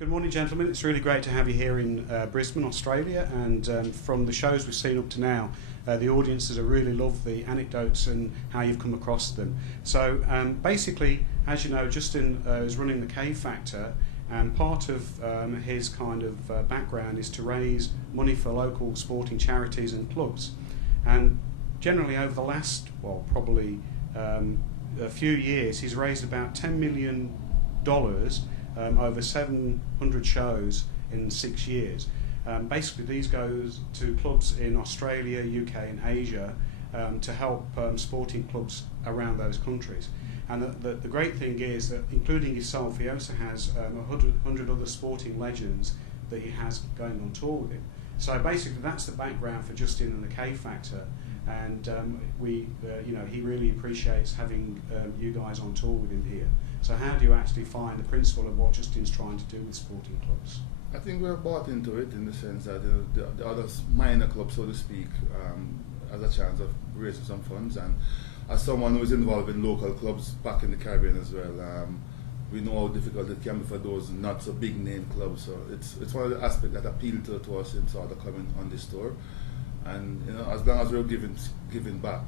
Good morning, gentlemen. It's really great to have you here in Brisbane, Australia, and from the shows we've seen up to now, the audiences have really loved the anecdotes and how you've come across them. So basically, as you know, Justin is running the K Faktor, and part of his kind of background is to raise money for local sporting charities and clubs. And generally over the last, well, probably a few years, he's raised about $10 million over 700 shows in 6 years. Basically, these goes to clubs in Australia, UK and Asia to help sporting clubs around those countries. And the great thing is that, including yourself, he also has 100 other sporting legends that he has going on tour with him. So basically, that's the background for Justin and the K Faktor. And he really appreciates having you guys on tour with him here. So how do you actually find the principle of what Justin's trying to do with sporting clubs? I think we're bought into it in the sense that the other minor clubs, so to speak, has a chance of raising some funds. And as someone who is involved in local clubs back in the Caribbean as well, we know how difficult it can be for those not so big name clubs. So it's one of the aspects that appeal to us in sort of coming on this tour. And as long as we're giving back,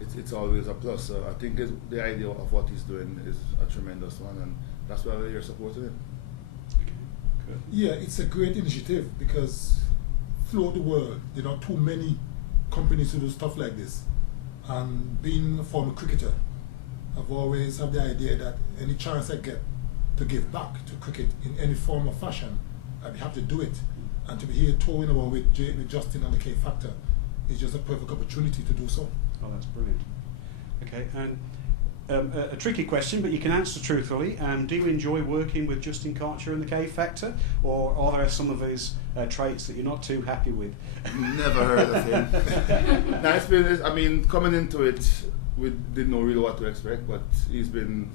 it's always a plus. So I think the idea of what he's doing is a tremendous one, and that's why we're here supporting him. Okay, good. Yeah, it's a great initiative because throughout the world, there are too many companies who do stuff like this. And being a former cricketer, I've always had the idea that any chance I get to give back to cricket in any form or fashion, I'd have to do it. And to be here touring about with Justin and the K Faktor is just a perfect opportunity to do so. Oh, that's brilliant. Okay, and a tricky question, but you can answer truthfully. Do you enjoy working with Justin Karcher and the K Faktor, or are there some of his traits that you're not too happy with? Never heard of him. Now, coming into it, we didn't know really what to expect, but he's been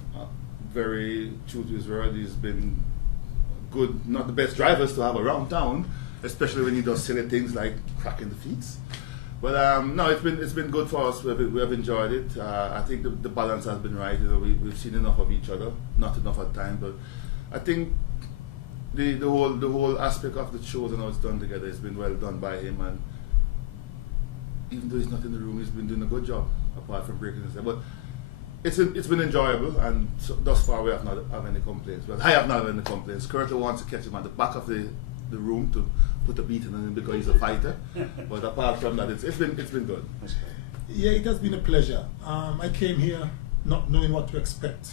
very true to his word. He's been good, not the best drivers to have around town, especially when he does silly things like cracking the feet. But no, it's been good for us. We have enjoyed it. I think the balance has been right. We've seen enough of each other, not enough at time. But I think the whole aspect of the shows and how it's done together has been well done by him. And even though he's not in the room, he's been doing a good job, apart from breaking his head. But it's been enjoyable, and thus far we have not had any complaints. Well, I have not had any complaints. Curtis wants to catch him at the back of the room to put a beating on him because he's a fighter. But apart from that, it's been good. Yeah, it has been a pleasure. I came here not knowing what to expect,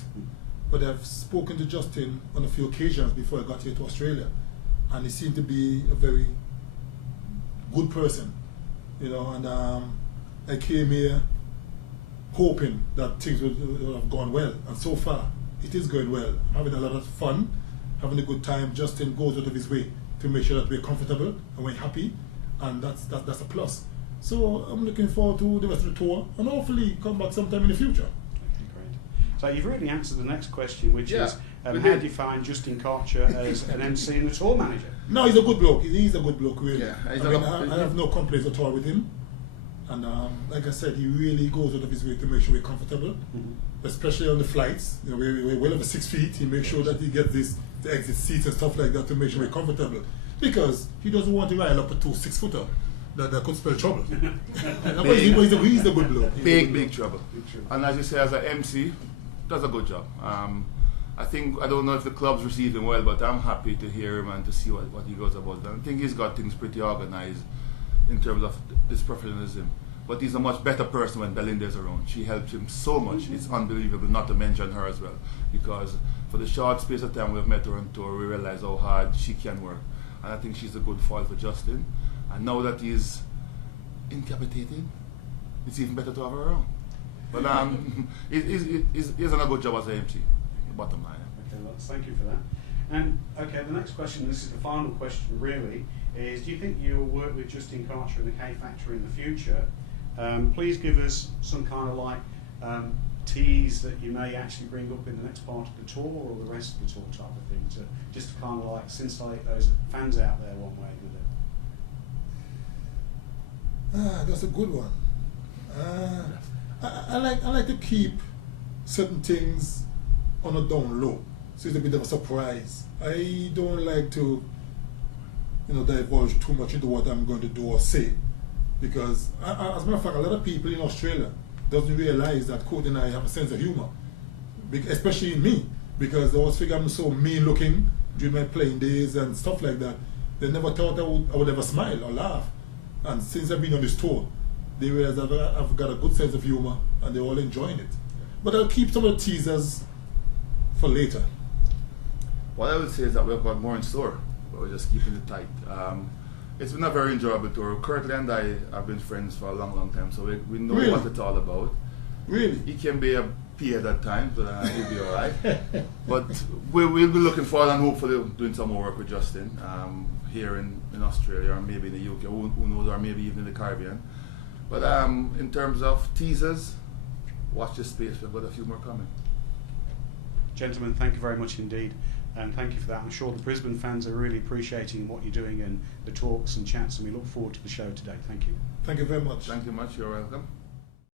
but I've spoken to Justin on a few occasions before I got here to Australia, and he seemed to be a very good person, and I came here hoping that things would have gone well, and so far it is going well. I'm having a lot of fun, having a good time. Justin goes out of his way to make sure that we're comfortable and we're happy, and that's a plus. So I'm looking forward to the rest of the tour, and hopefully come back sometime in the future. Okay, great. So you've really answered the next question, which is how do you find Justin Karcher as an MC and a tour manager? No, he's a good bloke. He's a good bloke, really. Yeah, I have no complaints at all with him. And like I said, he really goes out of his way to make sure we're comfortable, especially on the flights. We're well over 6 feet. He makes sure that he gets the exit seats and stuff like that to make sure we're comfortable, because he doesn't want to rile up a 6-footer that could spell trouble. He's a good bloke. Big trouble. And as you say, as an MC, does a good job. I don't know if the clubs receive him well, but I'm happy to hear him and to see what he goes about. And I think he's got things pretty organized in terms of his professionalism. But he's a much better person when Belinda's around. She helps him so much. It's unbelievable, not to mention her as well. Because for the short space of time we've met her on tour, we realize how hard she can work. And I think she's a good foil for Justin. And now that he's incapacitated, it's even better to have her around. But he's done a good job as an MC, the bottom line. Okay, well, thank you for that. And okay, the next question, this is the final question really, is do you think you'll work with Justin Karcher and the K Faktor in the future? Please give us some kind of tease that you may actually bring up in the next part of the tour or the rest of the tour type of thing, just to kind of scintillaate those fans out there one way or the other. That's a good one. I like to keep certain things on a down low. So it's a bit of a surprise. I don't like to, divulge too much into what I'm going to do or say, because as a matter of fact, a lot of people in Australia doesn't realize that Cody and I have a sense of humor, especially in me, because they always figure I'm so mean looking during my playing days and stuff like that. They never thought I would ever smile or laugh. And since I've been on this tour, they realize I've got a good sense of humor and they're all enjoying it. But I'll keep some of the teasers for later. What I would say is that we've got more in store, but we're just keeping it tight. It's been a very enjoyable tour. Curtly and I have been friends for a long, long time, so we know Really? what it's all about. Really? He can be a PA at times, but he'll be all right. But we'll be looking forward and hopefully doing some more work with Justin here in Australia or maybe in the UK, who knows, or maybe even in the Caribbean. But in terms of teasers, watch this space. We've got a few more coming. Gentlemen, thank you very much indeed. And thank you for that. I'm sure the Brisbane fans are really appreciating what you're doing and the talks and chats, and we look forward to the show today. Thank you. Thank you very much. Thank you much. You're welcome.